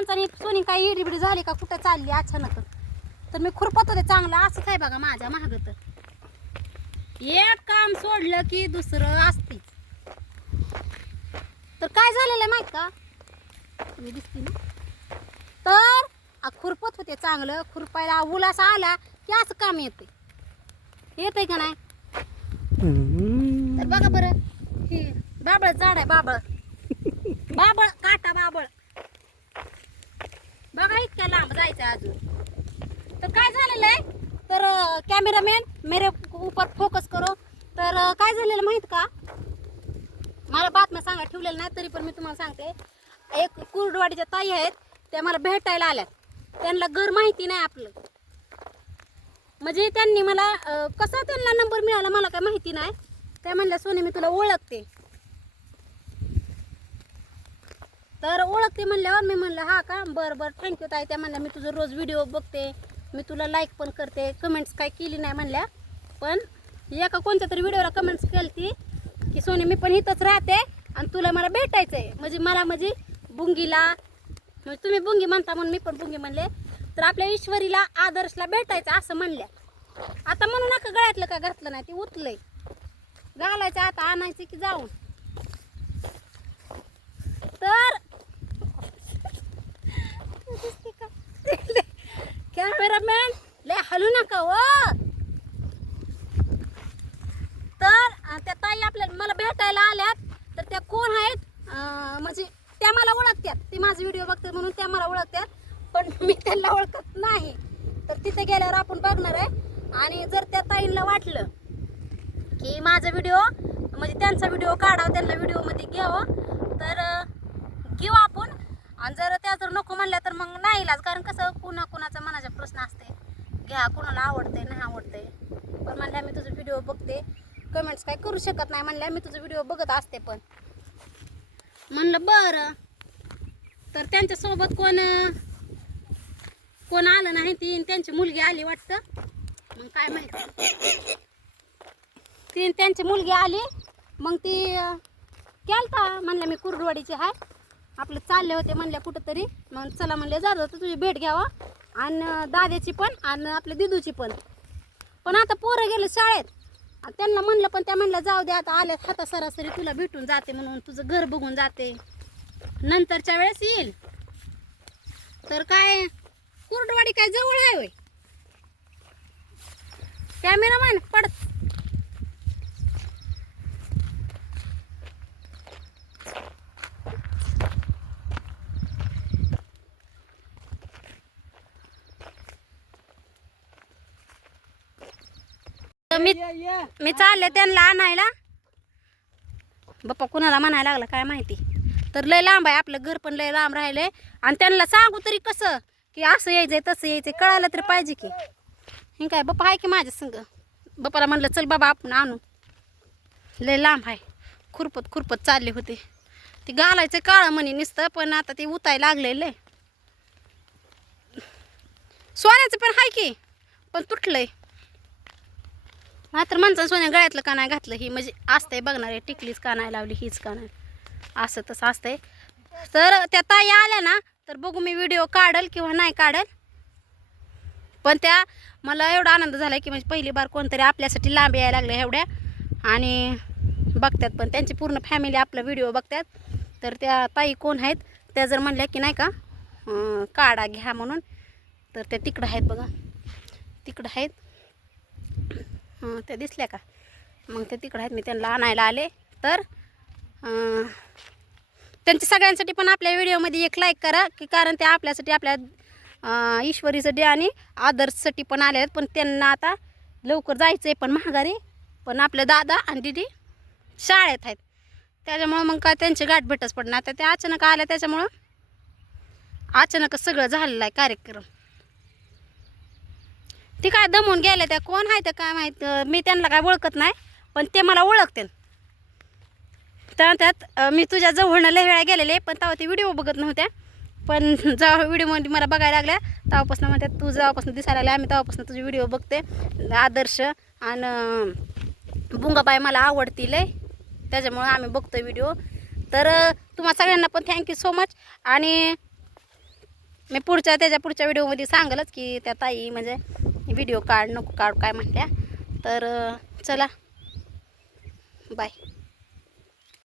माणसाने सोनी काय इडीबिडी झाली का कुठं चालली अचानक तर मी खुरपत होते चांगलं असंच आहे बघा माझ्या महाग तर एक काम सोडलं की दुसरं असतेच. तर काय झालेलं आहे माहित का तुम्ही दिसते ना तर खुरपत होते चांगलं खुरपायला उलासा आला की असं काम येतंय का नाही. तर बघा बरं ही बाबळ झाड आहे बाबळ बाबळ काटा बाबळ बघा इतक्या लांब जायचं अजून. तर काय झालेलं आहे तर कॅमेरामॅन मेरे ऊपर फोकस करो. तर काय झालेलं माहित का मला बातम्या सांगा ठेवलेलं नाही तरी पण मी तुम्हाला सांगते. एक कुर्डवाडीच्या ताई आहेत त्या मला भेटायला आल्यात. त्यांना घर माहिती नाही आपलं म्हणजे त्यांनी मला कसं त्यांना नंबर मिळाला मला काय माहिती नाही. त्या म्हणल्या सोनी मी तुला ओळखते. तर ओळखते म्हणल्यावर मी म्हणलं हा का बरं बरं थँक्यू ताई. त्या म्हणल्या मी तुझं रोज व्हिडिओ बघते मी तुला लाईक पण करते कमेंट्स काय केली नाही म्हणल्या पण एका कोणत्या तरी व्हिडिओला कमेंट्स केली की सोनी मी पण इथंच राहते आणि तुला मला भेटायचं आहे म्हणजे बुंगीला म्हणजे तुम्ही बुंगी म्हणता म्हणून मी पण बुंगी म्हणले. तर आपल्या ईश्वरीला आदर्शला भेटायचं असं म्हणल्या. आता म्हणू नका गळ्यातलं का घातलं नाही ते उतलंय घालायचं आता आणायचं की जाऊन. तर कॅमेरामॅन लय हलू नका हो. तर त्या ताई आपल्याला मला भेटायला आल्यात तर त्या कोण आहेत म्हणजे त्या मला ओळखतात. ते माझे व्हिडिओ बघतात म्हणून त्या मला ओळखतात पण मी त्यांना ओळखत नाही. तर तिथे गेल्यावर आपण बघणार आहे आणि जर त्या ताईंना वाटलं की माझा व्हिडिओ म्हणजे त्यांचा व्हिडिओ काढावं त्यांना व्हिडिओमध्ये घ्यावं तर घेऊ आपण. आणि जर त्या जर नको म्हणल्या तर मग नाही इलाज कारण कसं कुणाचा मनाचा प्रश्न असते घ्या कुणाला आवडते नाही आवडते. पण म्हणल्या मी तुझं व्हिडिओ बघते कमेंट्स काय करू शकत नाही म्हणल्या मी तुझं व्हिडिओ बघत असते. पण म्हणलं बरं. तर त्यांच्यासोबत कोण आलं नाही ती त्यांची मुलगी आली वाटतं मग काय माहिती ती त्यांची मुलगी आली मग ती केलता म्हणल्या मी कुर्डवाडीची आहे आपलं चालले होते म्हणल्या कुठंतरी मग चला म्हणले जात होतं तुझी भेट घ्यावा आणि दाद्याची पण आणि आपल्या दिदूची पण आता पोरं गेले शाळेत आणि त्यांना म्हणलं पण त्या म्हणल्या जाऊ दे आता आल्यात हाता सरासरी तुला भेटून जाते म्हणून तुझं घर बघून जाते नंतरच्या वेळेस येईल. तर काय कुर्डवाडी काय जवळ आहे होय कॅमेरामॅन पडत मी चालले त्यांना आणायला. बाप्पा कुणाला म्हणायला लागला काय माहिती. तर लय लांब आहे आपलं घर पण लय लांब राहिलंय आणि त्यांना सांगू तरी कसं की असं यायचंय तसं यायचंय कळायला तरी पाहिजे की. हे काय बाप्पा आहे की माझ्या संग बाप्पाला म्हणलं चल बाबा आपण आणू. लय लांब आहे खुरपत चालले होते ते घालायचं काळं म्हणे नुसतं पण आता ते उताय लागलेलं सोन्याचं पण आहे की पण तुटलंय. नाहीतर माणसानं सोन्या गळ्यातलं का नाही घातलं ही म्हणजे असतंय बघणार टिकलीच का नाही लावली हीच का नाही असं तसं असतंय. तर त्या ताई आल्या ना तर बघू मी व्हिडिओ काढल किंवा नाही काढल. पण त्या मला एवढा आनंद झाला की म्हणजे पहिली बार कोणतरी आपल्यासाठी लांब यायला लागले एवढ्या आणि बघतात पण त्यांची पूर्ण फॅमिली आपला व्हिडिओ बघतात. तर त्या ताई कोण आहेत त्या जर म्हणल्या की नाही का काढा घ्या म्हणून तर त्या तिकडं आहेत बघा तिकडं आहेत त्या दिसल्या का मग ते तिकडं आहेत मी त्यांना आणायला आले. तर त्यांच्या सगळ्यांसाठी पण आपल्या व्हिडिओमध्ये एक लाईक करा की कारण ते आपल्यासाठी आपल्या ईश्वरीसाठी आणि आदर्शसाठी पण आले आहेत. पण त्यांना आता लवकर जायचं आहे पण महागारी पण आपले दादा आणि दीदी शाळेत आहेत त्याच्यामुळं मग काय त्यांची गाठ भेटच पडणार. आता ते अचानक आल्या त्याच्यामुळं अचानकच सगळं झालेलं आहे कार्यक्रम. ती काय दमून गेल्या त्या कोण आहे तर काय माहीत मी त्यांना काय ओळखत नाही पण ते मला ओळखते. तर त्यात मी तुझ्या जवळनं लय वेळा गेलेले पण तेव्हा ते व्हिडिओ बघत नव्हत्या पण जेव्हा व्हिडिओमध्ये मला बघायला लागल्या तेव्हापासून म्हणतात तू जेव्हापासून दिसायला लागल्या आम्ही तेव्हापासून तुझे व्हिडिओ बघते. आदर्श आणि बुंगाबाई मला आवडतील त्याच्यामुळं आम्ही बघतो व्हिडिओ. तर तुम्हा सगळ्यांना पण थँक्यू सो मच आणि मी त्याच्या पुढच्या व्हिडिओमध्ये सांगलच की त्या ताई म्हणजे व्हिडिओ काढ नको काढ काय म्हणल्या. तर चला बाय.